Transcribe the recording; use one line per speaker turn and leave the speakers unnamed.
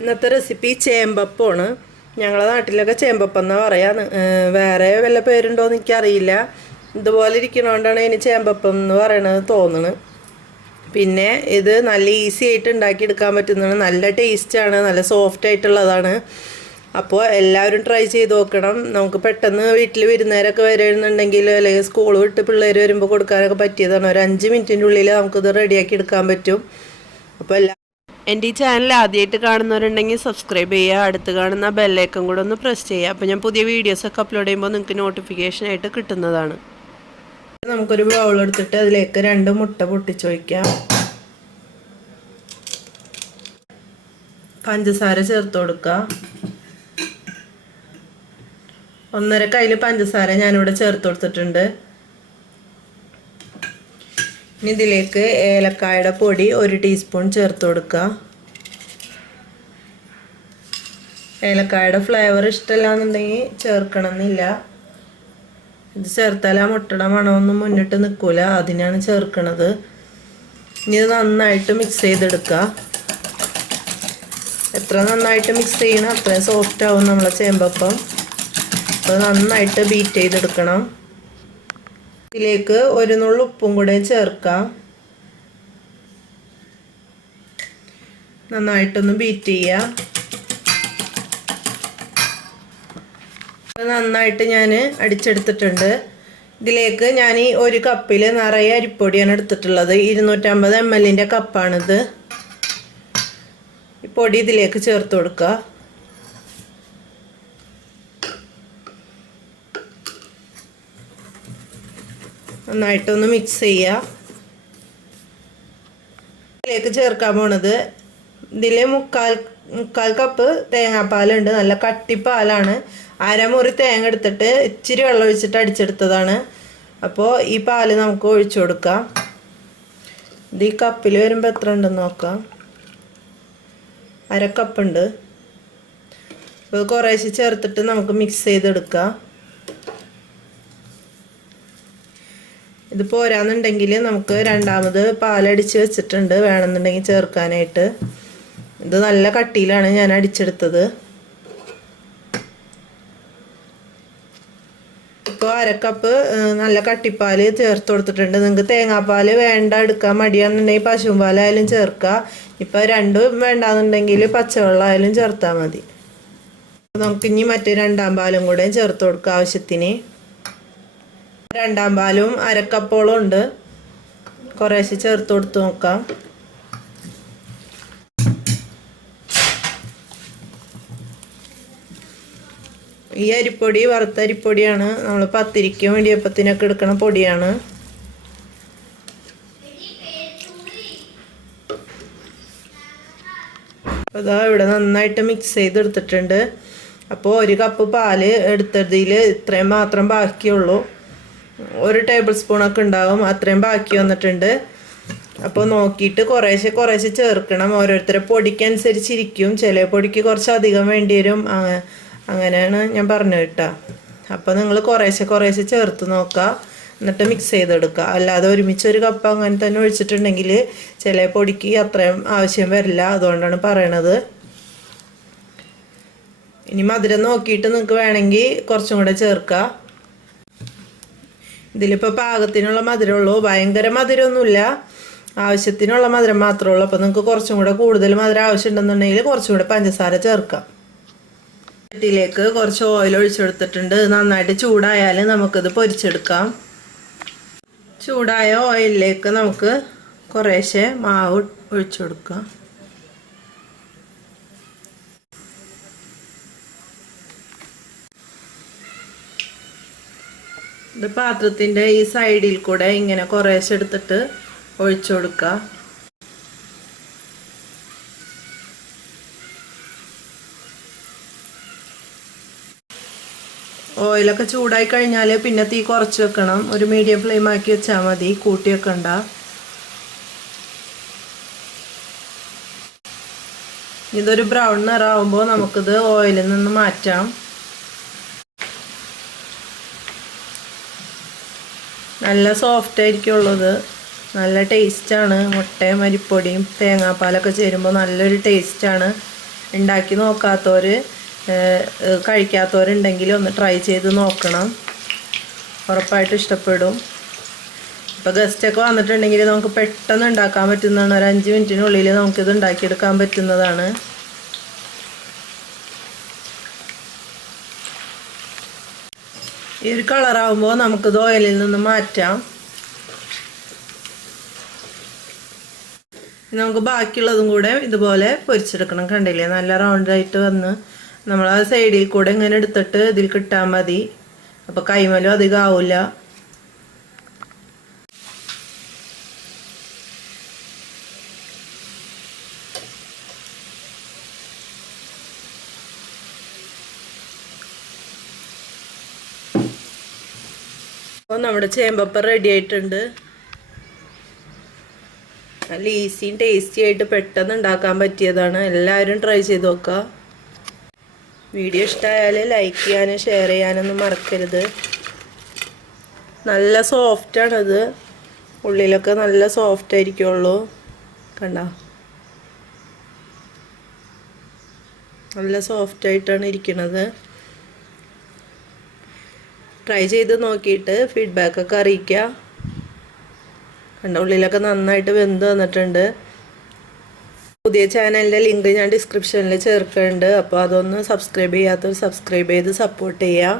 ഇന്നത്തെ റെസിപ്പി ചേമ്പപ്പമാണ്. ഞങ്ങളെ നാട്ടിലൊക്കെ ചേമ്പപ്പം എന്നാ പറയാന്ന് വേറെ വല്ല പേരുണ്ടോയെന്ന് എനിക്കറിയില്ല. ഇതുപോലെ ഇരിക്കണോണ്ടാണ് ഇനി ചേമ്പപ്പം എന്ന് പറയണത് തോന്നുന്നു പിന്നെ ഇത് നല്ല ഈസി ആയിട്ട് ഉണ്ടാക്കിയെടുക്കാൻ പറ്റുന്നതാണ്. നല്ല ടേസ്റ്റാണ് നല്ല സോഫ്റ്റ് ആയിട്ടുള്ളതാണ്. അപ്പോൾ എല്ലാവരും ട്രൈ ചെയ്ത് നോക്കണം. നമുക്ക് പെട്ടെന്ന് വീട്ടിൽ വിരുന്നേരൊക്കെ വരുന്നുണ്ടെങ്കിൽ അല്ലെങ്കിൽ സ്കൂൾ വിട്ട് പിള്ളേർ വരുമ്പോൾ കൊടുക്കാനൊക്കെ പറ്റിയതാണ്. ഒരു അഞ്ച് മിനിറ്റിന്റെ ഉള്ളിൽ നമുക്കിത് റെഡിയാക്കി എടുക്കാൻ പറ്റും. അപ്പോൾ എല്ലാ എന്റെ ഈ ചാനൽ ആദ്യമായിട്ട് കാണുന്നവരുണ്ടെങ്കിൽ സബ്സ്ക്രൈബ് ചെയ്യുക അടുത്ത് കാണുന്ന ബെല്ലൈക്കൺ കൂടെ ഒന്ന് പ്രസ് ചെയ്യുക. അപ്പോൾ ഞാൻ പുതിയ വീഡിയോസൊക്കെ അപ്ലോഡ് ചെയ്യുമ്പോൾ നിങ്ങൾക്ക് നോട്ടിഫിക്കേഷനായിട്ട് കിട്ടുന്നതാണ്. നമുക്കൊരു ബൗൾ എടുത്തിട്ട് അതിലേക്ക് രണ്ട് മുട്ട പൊട്ടിച്ചു വയ്ക്കാം പഞ്ചസാര ചേർത്ത് കൊടുക്കുക. ഒന്നര കയ്യിൽ പഞ്ചസാര ഞാനിവിടെ ചേർത്ത് കൊടുത്തിട്ടുണ്ട്. ഇനി ഇതിലേക്ക് ഏലക്കായുടെ പൊടി ഒരു ടീസ്പൂൺ ചേർത്ത് കൊടുക്കുക. ഏലക്കായുടെ ഫ്ലേവർ ഇഷ്ടമല്ലാന്നുണ്ടെങ്കിൽ ചേർക്കണമെന്നില്ല. ഇത് ചേർത്താൽ ആ മുട്ടയുടെ മണമൊന്നും മുന്നിട്ട് നിൽക്കില്ല അതിനാണ് ചേർക്കണത്. ഇനി ഇത് നന്നായിട്ട് മിക്സ് ചെയ്തെടുക്കുക. എത്ര നന്നായിട്ട് മിക്സ് ചെയ്യണം അത്രയും സോഫ്റ്റ് ആവും നമ്മളെ ചേമ്പപ്പം. അപ്പോൾ നന്നായിട്ട് ബീറ്റ് ചെയ്തെടുക്കണം. ഇതിലേക്ക് ഒരു നുള്ളു ഉപ്പും കൂടെ ചേർക്കാം. നന്നായിട്ടൊന്ന് ബീറ്റ് ചെയ്യാം. നന്നായിട്ട് ഞാൻ അടിച്ചെടുത്തിട്ടുണ്ട്. ഇതിലേക്ക് ഞാൻ ഈ ഒരു കപ്പിൽ നിറയെ അരിപ്പൊടിയാണ് എടുത്തിട്ടുള്ളത്. ഇരുന്നൂറ്റമ്പത് എം എല്ലിന്റെ കപ്പാണിത്. ഈ പൊടി ഇതിലേക്ക് ചേർത്ത് കൊടുക്കുക. നന്നായിട്ടൊന്ന് മിക്സ് ചെയ്യുക ഇതിലേക്ക് ചേർക്കാൻ പോണത് ഇതിൽ മുക്കാൽ മുക്കാൽ കപ്പ് തേങ്ങാപ്പാലുണ്ട്. നല്ല കട്ടിപ്പാലാണ് അരമുറി തേങ്ങ എടുത്തിട്ട് ഇച്ചിരി വെള്ളം ഒഴിച്ചിട്ട് അടിച്ചെടുത്തതാണ്. അപ്പോൾ ഈ പാൽ നമുക്ക് ഒഴിച്ചു കൊടുക്കാം. ഇത് ഈ കപ്പിൽ വരുമ്പോൾ എത്ര ഉണ്ടെന്ന് നോക്കാം. അര കപ്പുണ്ട് അപ്പോൾ കുറേശ്ശെ ചേർത്തിട്ട് നമുക്ക് മിക്സ് ചെയ്തെടുക്കാം. ഇത് പോരാന്നുണ്ടെങ്കിൽ നമുക്ക് രണ്ടാമത് പാലടിച്ച് വെച്ചിട്ടുണ്ട് വേണമെന്നുണ്ടെങ്കിൽ ചേർക്കാനായിട്ട്. ഇത് നല്ല കട്ടിയിലാണ് ഞാൻ അടിച്ചെടുത്തത്. ഇപ്പോൾ അരക്കപ്പ് നല്ല കട്ടിപ്പാൽ ചേർത്ത് കൊടുത്തിട്ടുണ്ട്. നിങ്ങൾക്ക് തേങ്ങാപ്പാൽ വേണ്ട എടുക്കാൻ മടിയാണെന്നുണ്ടെങ്കിൽ പശുമ്പാലായാലും ചേർക്കുക ഇപ്പോൾ രണ്ടും വേണ്ടാന്നുണ്ടെങ്കിൽ പച്ചവെള്ളമായാലും ചേർത്താൽ മതി. നമുക്കിനി മറ്റേ രണ്ടാം പാലും കൂടെ ചേർത്ത് കൊടുക്കുക ആവശ്യത്തിന്. രണ്ടാം പാലും അരക്കപ്പോളം ഉണ്ട്. കുറേശ്ശെ ചേർത്ത് കൊടുത്ത് നോക്കാം. ഈ അരിപ്പൊടി വറുത്ത അരിപ്പൊടിയാണ്. നമ്മൾ പത്തിരിക്കും ഇടിയപ്പത്തിനൊക്കെ എടുക്കുന്ന പൊടിയാണ്. അതാ ഇവിടെ നന്നായിട്ട് മിക്സ് ചെയ്തെടുത്തിട്ടുണ്ട്. അപ്പോൾ ഒരു കപ്പ് പാൽ എടുത്തതിൽ ഇത്രയും മാത്രം ബാക്കിയുള്ളൂ. ഒരു ടേബിൾ സ്പൂണൊക്കെ ഉണ്ടാവും. അത്രയും ബാക്കി വന്നിട്ടുണ്ട്. അപ്പോൾ നോക്കിയിട്ട് കുറേശ്ശെ കുറേശ്ശെ ചേർക്കണം. ഓരോരുത്തരെ പൊടിക്കനുസരിച്ചിരിക്കും ചില പൊടിക്ക് കുറച്ച് അധികം വേണ്ടി വരും. അങ്ങനെയാണ് ഞാൻ പറഞ്ഞു കേട്ടോ. അപ്പോൾ നിങ്ങൾ കുറേശ്ശെ കുറേശ്ശെ ചേർത്ത് നോക്കുക എന്നിട്ട് മിക്സ് ചെയ്തെടുക്കുക അല്ലാതെ ഒരുമിച്ച് ഒരു കപ്പ് അങ്ങനെ തന്നെ ഒഴിച്ചിട്ടുണ്ടെങ്കിൽ ചില പൊടിക്ക് അത്രയും ആവശ്യം വരില്ല. അതുകൊണ്ടാണ് പറയണത്. ഇനി മധുരം നോക്കിയിട്ട് നിങ്ങൾക്ക് വേണമെങ്കിൽ കുറച്ചും കൂടെ ചേർക്കുക ഇതിലിപ്പോൾ പാകത്തിനുള്ള മധുരമുള്ളൂ ഭയങ്കര മധുരമൊന്നുമില്ല. ആവശ്യത്തിനുള്ള മധുരം മാത്രമേ ഉള്ളൂ അപ്പോൾ നിങ്ങൾക്ക് കുറച്ചും കൂടെ കൂടുതൽ മധുരം ആവശ്യമുണ്ടെന്നുണ്ടെങ്കിൽ കുറച്ചും കൂടെ പഞ്ചസാര ചേർക്കാം. ചട്ടിയിലേക്ക് കുറച്ച് ഓയിൽ ഒഴിച്ചെടുത്തിട്ടുണ്ട്. നന്നായിട്ട് ചൂടായാൽ നമുക്കിത് പൊരിച്ചെടുക്കാം. ചൂടായ ഓയിലിലേക്ക് നമുക്ക് കുറേശ്ശെ മാവ് ഒഴിച്ചു കൊടുക്കാം ഇത് പാത്രത്തിന്റെ ഈ സൈഡിൽ കൂടെ ഇങ്ങനെ കുറേശ്ശെ എടുത്തിട്ട് ഒഴിച്ചു കൊടുക്കുക ഓയിലൊക്കെ ചൂടായി കഴിഞ്ഞാൽ പിന്നെ തീ കുറച്ച് വെക്കണം. ഒരു മീഡിയം ഫ്ലെയിം ആക്കി വെച്ചാൽ മതി. കൂട്ടി വെക്കണ്ട. ഇതൊരു ബ്രൗൺ നിറാവുമ്പോൾ നമുക്കിത് ഓയിലിൽ നിന്ന് മാറ്റാം. നല്ല സോഫ്റ്റ് ആയിരിക്കും ഉള്ളത്. നല്ല ടേസ്റ്റാണ് മുട്ടയും അരിപ്പൊടിയും തേങ്ങാപ്പാലൊക്കെ ചേരുമ്പോൾ നല്ലൊരു ടേസ്റ്റാണ് ഉണ്ടാക്കി നോക്കാത്തവർ കഴിക്കാത്തവരുണ്ടെങ്കിൽ ഒന്ന് ട്രൈ ചെയ്ത് നോക്കണം. ഉറപ്പായിട്ട് ഇഷ്ടപ്പെടും. ഇപ്പോൾ ഗസ്റ്റൊക്കെ വന്നിട്ടുണ്ടെങ്കിൽ നമുക്ക് പെട്ടെന്ന് ഉണ്ടാക്കാൻ പറ്റുന്നതാണ്. ഒരു അഞ്ച് മിനിറ്റിനുള്ളിൽ നമുക്കിത് ഉണ്ടാക്കിയെടുക്കാൻ പറ്റുന്നതാണ്. ഈ ഒരു കളറാകുമ്പോൾ നമുക്ക് ഓയിലിൽ നിന്ന് മാറ്റാം. നമുക്ക് ബാക്കിയുള്ളതും കൂടെ ഇതുപോലെ പൊരിച്ചെടുക്കണം. കണ്ടില്ലേ? നല്ല റൗണ്ടായിട്ട് വന്ന് നമ്മൾ ആ സൈഡിൽ കൂടെ ഇങ്ങനെ എടുത്തിട്ട് ഇതിൽ കിട്ടാൻ മതി. അപ്പോൾ കൈമലും അധികം ആവില്ല അപ്പോൾ നമ്മുടെ ചേമ്പപ്പം റെഡി ആയിട്ടുണ്ട്. നല്ല ഈസിയും ടേസ്റ്റി ആയിട്ട് പെട്ടെന്ന് ഉണ്ടാക്കാൻ പറ്റിയതാണ്. എല്ലാവരും ട്രൈ ചെയ്ത് നോക്കുക വീഡിയോ ഇഷ്ടമായാൽ ലൈക്ക് ചെയ്യാനും ഷെയർ ചെയ്യാനൊന്നും മറക്കരുത്. നല്ല സോഫ്റ്റാണിത് ഉള്ളിലൊക്കെ നല്ല സോഫ്റ്റ് ആയിരിക്കുള്ളൂ. കണ്ട? നല്ല സോഫ്റ്റ് ആയിട്ടാണ് ഇരിക്കുന്നത് ട്രൈ ചെയ്ത് നോക്കിയിട്ട് ഫീഡ്ബാക്കൊക്കെ അറിയിക്കുക കണ്ട ഉള്ളിലൊക്കെ നന്നായിട്ട് വെന്ത് വന്നിട്ടുണ്ട്. പുതിയ ചാനലിന്റെ ലിങ്ക് ഞാൻ ഡിസ്ക്രിപ്ഷനിൽ ചേർക്കുന്നുണ്ട് അപ്പോൾ അതൊന്ന് സബ്സ്ക്രൈബ് ചെയ്യാത്തവർ സബ്സ്ക്രൈബ് ചെയ്ത് സപ്പോർട്ട് ചെയ്യുക